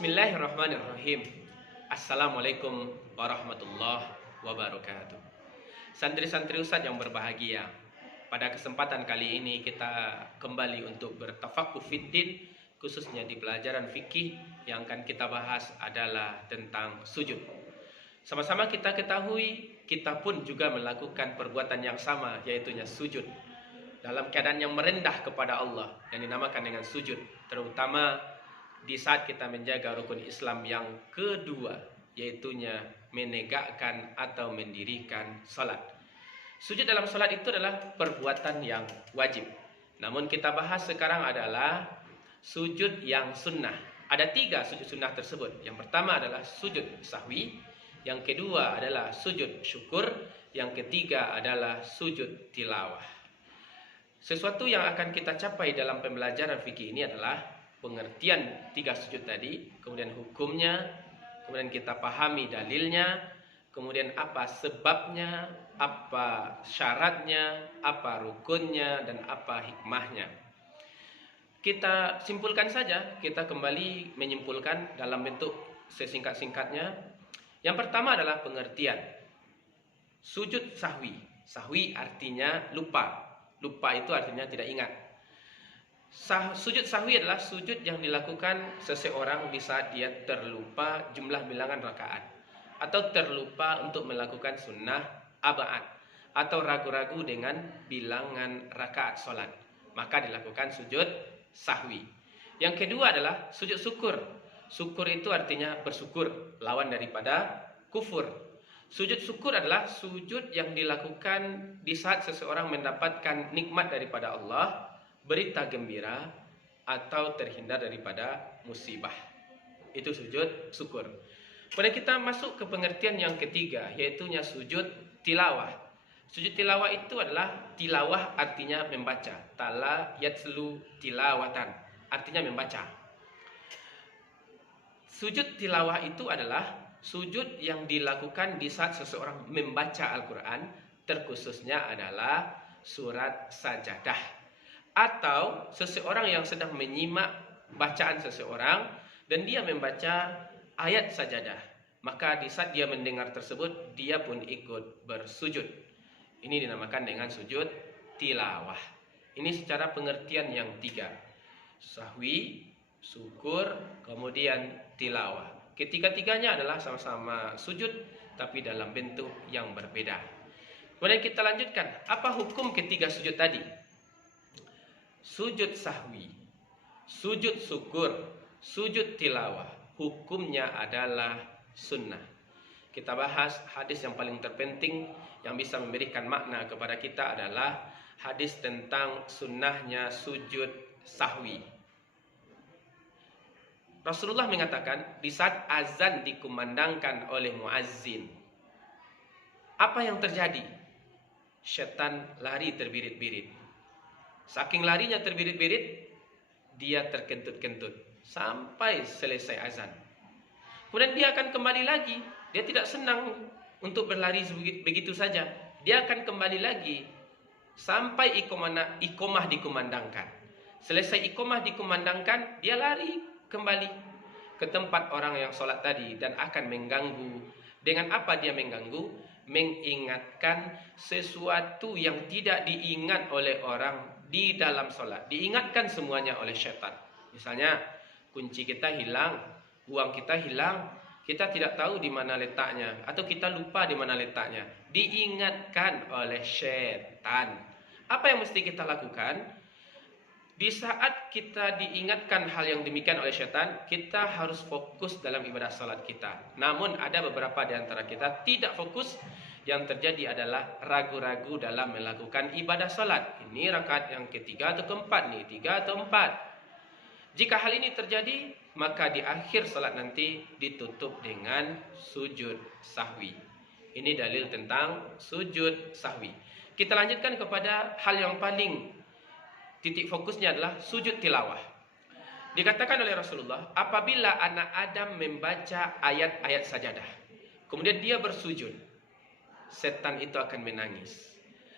Bismillahirrahmanirrahim. Assalamualaikum warahmatullahi wabarakatuh. Santri-santri Ustadz yang berbahagia, pada kesempatan kali ini kita kembali untuk bertafakuh fiddin, khususnya di pelajaran fikih. Yang akan kita bahas adalah tentang sujud. Sama-sama kita ketahui, kita pun juga melakukan perbuatan yang sama, yaitu sujud dalam keadaan yang merendah kepada Allah, yang dinamakan dengan sujud, terutama di saat kita menjaga rukun Islam yang kedua, yaitunya menegakkan atau mendirikan salat. Sujud dalam salat itu adalah perbuatan yang wajib. Namun kita bahas sekarang adalah sujud yang sunnah. Ada 3 sujud sunnah tersebut. Yang pertama adalah sujud sahwi, yang kedua adalah sujud syukur, yang ketiga adalah sujud tilawah. Sesuatu yang akan kita capai dalam pembelajaran fikih ini adalah pengertian 3 sujud tadi, kemudian hukumnya, kemudian kita pahami dalilnya, kemudian apa sebabnya, apa syaratnya, apa rukunnya, dan apa hikmahnya. Kita simpulkan saja, kita kembali menyimpulkan dalam bentuk sesingkat-singkatnya. Yang pertama adalah pengertian. Sujud sahwi. Sahwi artinya lupa. Lupa itu artinya tidak ingat. Sujud sahwi adalah sujud yang dilakukan seseorang di saat dia terlupa jumlah bilangan rakaat, atau terlupa untuk melakukan sunnah aba'at, atau ragu-ragu dengan bilangan rakaat solat, maka dilakukan sujud sahwi. Yang kedua adalah sujud syukur. Syukur itu artinya bersyukur, lawan daripada kufur. Sujud syukur adalah sujud yang dilakukan di saat seseorang mendapatkan nikmat daripada Allah, berita gembira, atau terhindar daripada musibah. Itu sujud syukur. Kemudian kita masuk ke pengertian yang ketiga, yaitu sujud tilawah. Sujud tilawah itu adalah, tilawah artinya membaca. Tala yatslu tilawatan, artinya membaca. Sujud tilawah itu adalah sujud yang dilakukan di saat seseorang membaca Al-Quran, terkhususnya adalah surat sajadah, atau seseorang yang sedang menyimak bacaan seseorang dan dia membaca ayat sajadah, maka di saat dia mendengar tersebut dia pun ikut bersujud. Ini dinamakan dengan sujud tilawah. Ini secara pengertian yang 3, sahwi, syukur, kemudian tilawah. Ketiga-tiganya adalah sama-sama sujud, tapi dalam bentuk yang berbeda. Kemudian kita lanjutkan, apa hukum ketiga sujud tadi? Sujud sahwi, sujud syukur, sujud tilawah, hukumnya adalah sunnah. Kita bahas hadis yang paling terpenting yang bisa memberikan makna kepada kita adalah hadis tentang sunnahnya sujud sahwi. Rasulullah mengatakan, di saat azan dikumandangkan oleh muazzin, apa yang terjadi? Setan lari terbirit-birit. Saking larinya terbirit-birit, dia terkentut-kentut sampai selesai azan. Kemudian dia akan kembali lagi. Dia tidak senang untuk berlari begitu saja. Dia akan kembali lagi sampai iqomah dikumandangkan. Selesai iqomah dikumandangkan, dia lari kembali ke tempat orang yang sholat tadi dan akan mengganggu. Dengan apa dia mengganggu? Mengingatkan sesuatu yang tidak diingat oleh orang di dalam sholat. Diingatkan semuanya oleh syaitan. Misalnya kunci kita hilang, uang kita hilang, kita tidak tahu di mana letaknya, atau kita lupa di mana letaknya. Diingatkan oleh syaitan. Apa yang mesti kita lakukan? Di saat kita diingatkan hal yang demikian oleh syaitan, kita harus fokus dalam ibadah salat kita. Namun ada beberapa di antara kita tidak fokus. Yang terjadi adalah ragu-ragu dalam melakukan ibadah salat. Ini rakaat yang ketiga atau keempat nih, 3 atau 4. Jika hal ini terjadi, maka di akhir salat nanti ditutup dengan sujud sahwi. Ini dalil tentang sujud sahwi. Kita lanjutkan kepada hal yang paling titik fokusnya adalah sujud tilawah. Dikatakan oleh Rasulullah, apabila anak Adam membaca ayat-ayat sajadah, kemudian dia bersujud, setan itu akan menangis.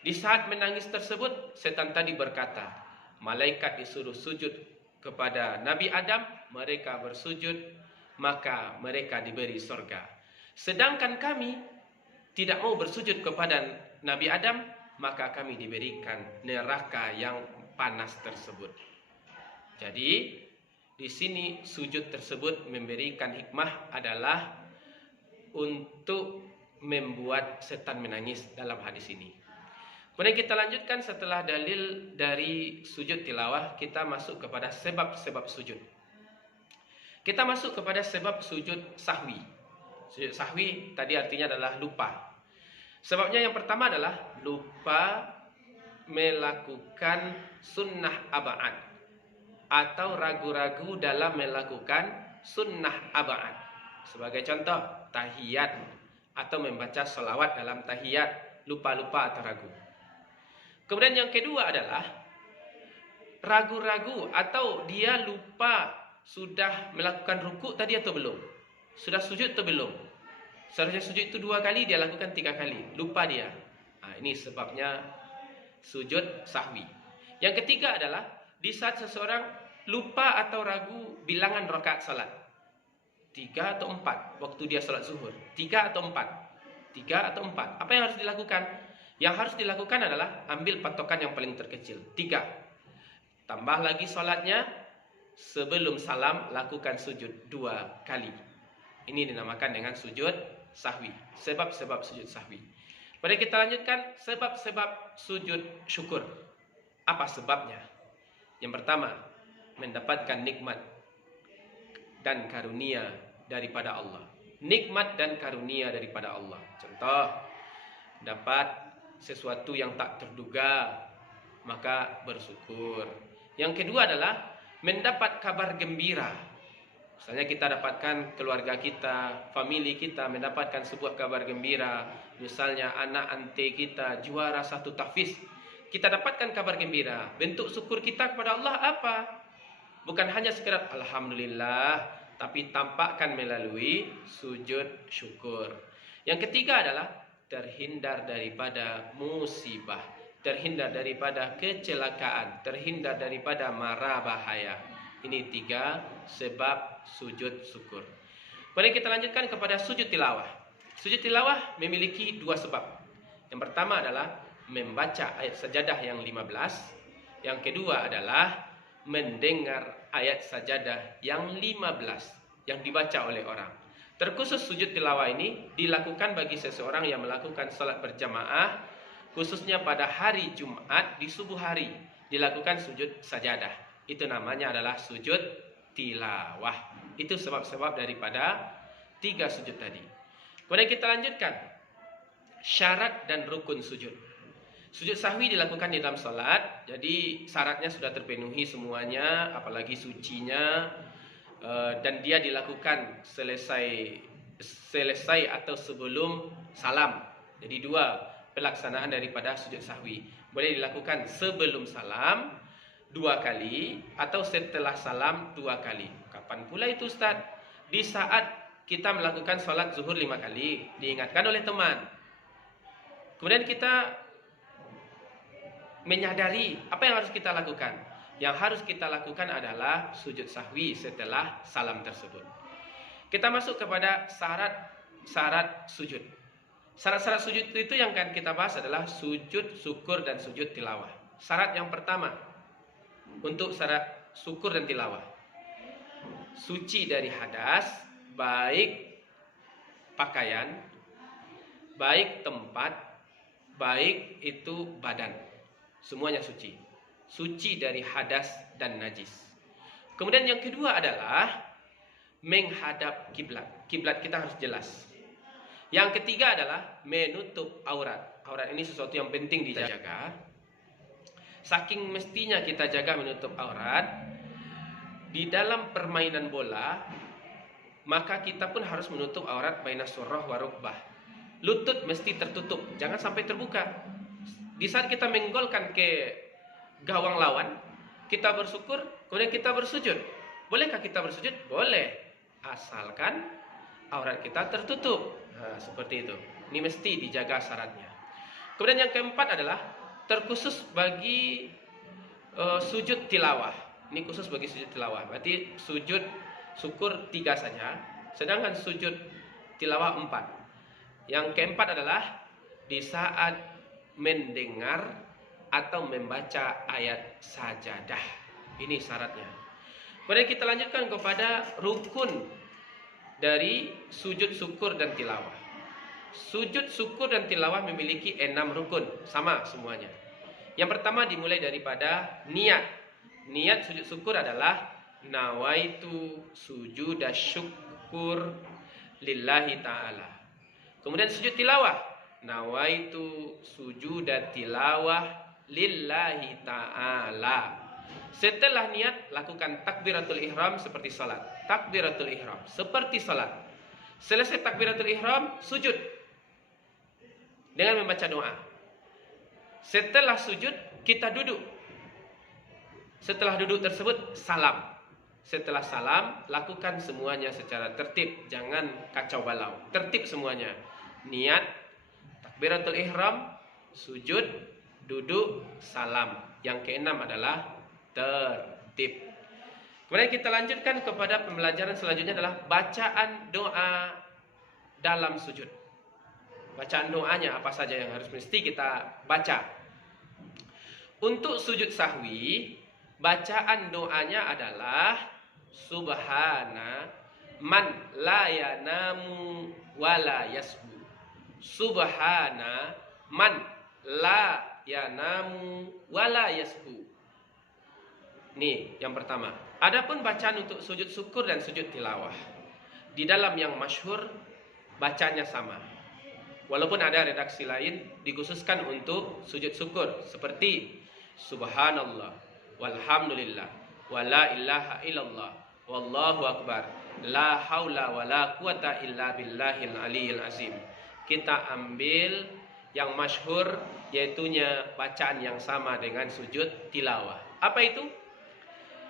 Di saat menangis tersebut, setan tadi berkata, malaikat disuruh sujud kepada Nabi Adam, mereka bersujud. maka mereka diberi surga. Sedangkan kami tidak mau bersujud kepada Nabi Adam, maka kami diberikan neraka yang panas tersebut. Jadi di sini sujud tersebut memberikan hikmah adalah untuk membuat setan menangis dalam hadis ini. Kemudian kita lanjutkan setelah dalil dari sujud tilawah, kita masuk kepada sebab-sebab sujud. Kita masuk kepada sebab sujud sahwi. Sujud sahwi tadi artinya adalah lupa. Sebabnya yang pertama adalah lupa melakukan sunnah aba'ad atau ragu-ragu dalam melakukan sunnah aba'ad. Sebagai contoh, tahiyat atau membaca sholawat dalam tahiyat, lupa-lupa atau ragu. Kemudian yang kedua adalah ragu-ragu atau dia lupa sudah melakukan ruku tadi atau belum, sudah sujud atau belum. Seharusnya sujud itu 2 kali, dia lakukan 3 kali, lupa dia. Ini sebabnya sujud sahwi. Yang ketiga adalah di saat seseorang lupa atau ragu bilangan rakaat salat, 3 atau 4 waktu dia salat zuhur, 3 atau 4, 3 atau 4. Apa yang harus dilakukan? Yang harus dilakukan adalah ambil patokan yang paling terkecil, 3. Tambah lagi salatnya, sebelum salam lakukan sujud 2 kali. Ini dinamakan dengan sujud sahwi. Sebab-sebab sujud sahwi. Mari kita lanjutkan sebab-sebab sujud syukur. Apa sebabnya? Yang pertama, mendapatkan nikmat dan karunia daripada Allah. Nikmat dan karunia daripada Allah. Contoh, dapat sesuatu yang tak terduga, maka bersyukur. Yang kedua adalah mendapat kabar gembira. Misalnya kita dapatkan keluarga kita, famili kita mendapatkan sebuah kabar gembira. Misalnya anak ante kita juara 1 tahfiz. Kita dapatkan kabar gembira. Bentuk syukur kita kepada Allah apa? Bukan hanya sekedar alhamdulillah, tapi tampakkan melalui sujud syukur. Yang ketiga adalah terhindar daripada musibah, terhindar daripada kecelakaan, terhindar daripada mara bahaya. Ini 3 sebab sujud syukur. Mari kita lanjutkan kepada sujud tilawah. Sujud tilawah memiliki 2 sebab. Yang pertama adalah membaca ayat sajadah yang 15. Yang kedua adalah mendengar ayat sajadah yang 15 yang dibaca oleh orang. Terkhusus sujud tilawah ini dilakukan bagi seseorang yang melakukan salat berjamaah, khususnya pada hari Jumat di subuh hari dilakukan sujud sajadah. Itu namanya adalah sujud tilawah. Itu sebab-sebab daripada 3 sujud tadi. Kemudian kita lanjutkan syarat dan rukun sujud. Sujud sahwi dilakukan di dalam salat, jadi syaratnya sudah terpenuhi semuanya, apalagi sucinya. Dan dia dilakukan selesai atau sebelum salam. Jadi 2 pelaksanaan daripada sujud sahwi. Boleh dilakukan sebelum salam 2 kali atau setelah salam 2 kali. Kapan pula itu Ustaz? Di saat kita melakukan salat zuhur 5 kali, diingatkan oleh teman. Kemudian kita menyadari apa yang harus kita lakukan. Yang harus kita lakukan adalah sujud sahwi setelah salam tersebut. Kita masuk kepada syarat sujud. Syarat-syarat sujud itu yang akan kita bahas adalah sujud syukur dan sujud tilawah. Syarat yang pertama untuk syarat syukur dan tilawah, suci dari hadas, baik pakaian, baik tempat, baik itu badan. Semuanya suci. Suci dari hadas dan najis. Kemudian yang kedua adalah menghadap kiblat. Kiblat kita harus jelas. Yang ketiga adalah menutup aurat. Aurat ini sesuatu yang penting dijaga. Saking mestinya kita jaga menutup aurat, di dalam permainan bola, maka kita pun harus menutup aurat baina surrah wa rukbah. Lutut mesti tertutup, jangan sampai terbuka. Di saat kita menggolkan ke gawang lawan, kita bersyukur, kemudian kita bersujud. Bolehkah kita bersujud? Boleh, asalkan aurat kita tertutup. Seperti itu. Ini mesti dijaga syaratnya. Kemudian yang keempat adalah terkhusus bagi sujud tilawah. Ini khusus bagi sujud tilawah. Berarti sujud syukur 3 saja, sedangkan sujud tilawah 4. Yang keempat adalah di saat mendengar atau membaca ayat sajadah. Ini syaratnya. Kemudian kita lanjutkan kepada rukun dari sujud syukur dan tilawah. Sujud syukur dan tilawah memiliki 6 rukun, sama semuanya. Yang pertama dimulai daripada niat. Niat sujud syukur adalah nawaitu sujuda syukur lillahi ta'ala. Kemudian sujud tilawah, nawaitu sujuda tilawah lillahi ta'ala. Setelah niat, lakukan takbiratul ihram seperti salat. Takbiratul ihram seperti salat. Selesai takbiratul ihram, sujud dengan membaca doa. Setelah sujud, kita duduk. Setelah duduk tersebut, salam. Setelah salam, lakukan semuanya secara tertib. Jangan kacau balau. Tertib semuanya. Niat, takbiratul ihram, sujud, duduk, salam. Yang keenam adalah tertib. Kemudian kita lanjutkan kepada pembelajaran selanjutnya adalah bacaan doa dalam sujud. Bacaan doanya apa saja yang harus mesti kita baca. Untuk sujud sahwi, bacaan doanya adalah subhana man la yanamu wa la yasbu. Subhana man la yanamu wa la yasbu. Nih yang pertama. Adapun bacaan untuk sujud syukur dan sujud tilawah, di dalam yang masyhur bacanya sama. Walaupun ada redaksi lain dikhususkan untuk sujud syukur seperti subhanallah walhamdulillah wala ilaha illallah wallahu akbar la haula wala quwata illa billahil aliyil azim. Kita ambil yang masyhur, yaitunya bacaan yang sama dengan sujud tilawah. Apa itu?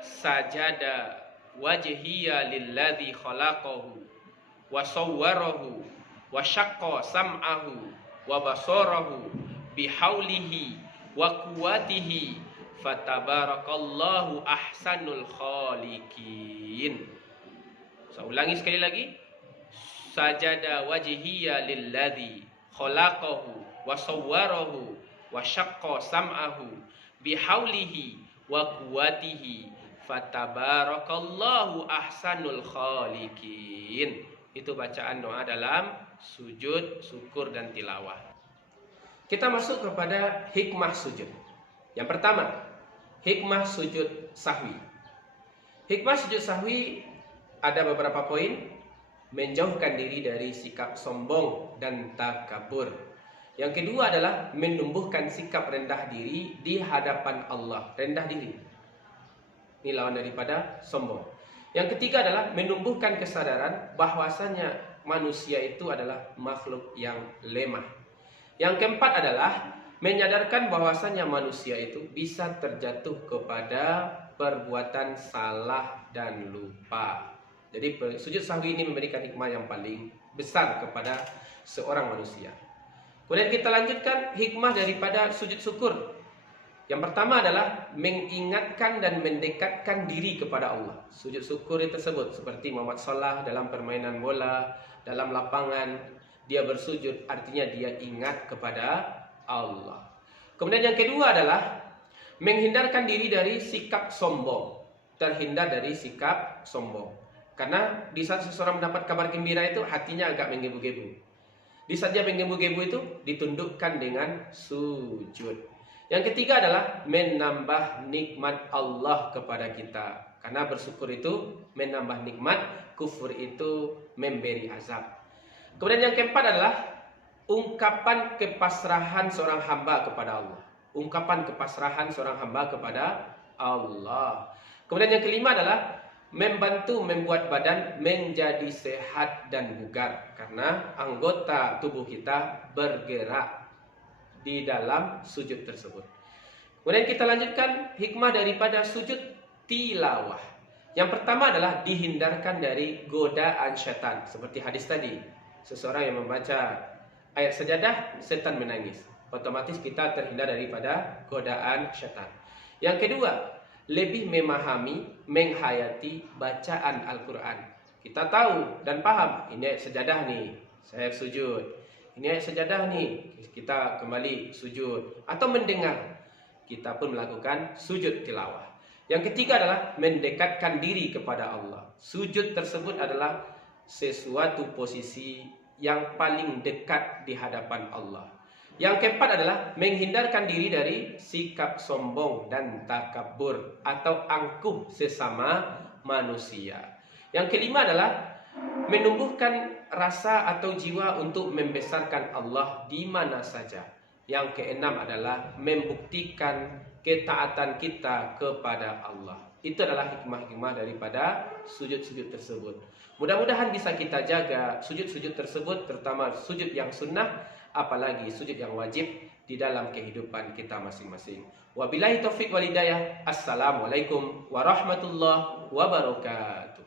Sajada wajhiya lilladzi khalaqahu wa sawwarahu wa syaqqa sam'ahu wa basarahu bihaulihi wa quwwatihi fatabarakallahu ahsanul khaliqin. Saya ulangi sekali lagi. Sajada wajhiya lilladzi khalaqahu wa sawwarahu wa syaqqa sam'ahu bihaulihi wa quwwatihi fatabarakallahu ahsanul khaliqin. Itu bacaan doa dalam sujud syukur dan tilawah. Kita masuk kepada hikmah sujud. Yang pertama, hikmah sujud sahwi. Hikmah sujud sahwi ada beberapa poin. Menjauhkan diri dari sikap sombong dan takabur. Yang kedua adalah menumbuhkan sikap rendah diri di hadapan Allah. Rendah diri. Ini lawan daripada sombong. Yang ketiga adalah menumbuhkan kesadaran bahwasanya manusia itu adalah makhluk yang lemah. Yang keempat adalah menyadarkan bahwasanya manusia itu bisa terjatuh kepada perbuatan salah dan lupa. Jadi sujud sahwi ini memberikan hikmah yang paling besar kepada seorang manusia. Kemudian kita lanjutkan hikmah daripada sujud syukur. Yang pertama adalah mengingatkan dan mendekatkan diri kepada Allah. Sujud syukur tersebut seperti Muhammad Salah dalam permainan bola, dalam lapangan, dia bersujud, artinya dia ingat kepada Allah. Kemudian yang kedua adalah menghindarkan diri dari sikap sombong. Terhindar dari sikap sombong. Karena di saat seseorang mendapat kabar gembira itu hatinya agak menggebu-gebu. Di saat dia menggebu-gebu itu ditundukkan dengan sujud. Yang ketiga adalah menambah nikmat Allah kepada kita. Karena bersyukur itu menambah nikmat, kufur itu memberi azab. Kemudian yang keempat adalah ungkapan kepasrahan seorang hamba kepada Allah. Ungkapan kepasrahan seorang hamba kepada Allah. Kemudian yang kelima adalah membantu membuat badan menjadi sehat dan bugar. Karena anggota tubuh kita bergerak di dalam sujud tersebut. Kemudian kita lanjutkan hikmah daripada sujud tilawah. Yang pertama adalah dihindarkan dari godaan syaitan. Seperti hadis tadi, seseorang yang membaca ayat sajadah, setan menangis. Otomatis kita terhindar daripada godaan syaitan. Yang kedua, lebih memahami, menghayati bacaan Al-Quran. Kita tahu dan paham, ini ayat sejadah nih, saya sujud. Ini ayat sejadah nih, kita kembali sujud. Atau mendengar, kita pun melakukan sujud tilawah. Yang ketiga adalah mendekatkan diri kepada Allah. Sujud tersebut adalah sesuatu posisi yang paling dekat di hadapan Allah. Yang keempat adalah menghindarkan diri dari sikap sombong dan takabur atau angkuh sesama manusia. Yang kelima adalah menumbuhkan rasa atau jiwa untuk membesarkan Allah di mana saja. Yang keenam adalah membuktikan ketaatan kita kepada Allah. Itu adalah hikmah-hikmah daripada sujud-sujud tersebut. Mudah-mudahan bisa kita jaga sujud-sujud tersebut, terutama sujud yang sunnah, apalagi sujud yang wajib di dalam kehidupan kita masing-masing. Wabillahi taufiq wal hidayah. Assalamualaikum warahmatullahi wabarakatuh.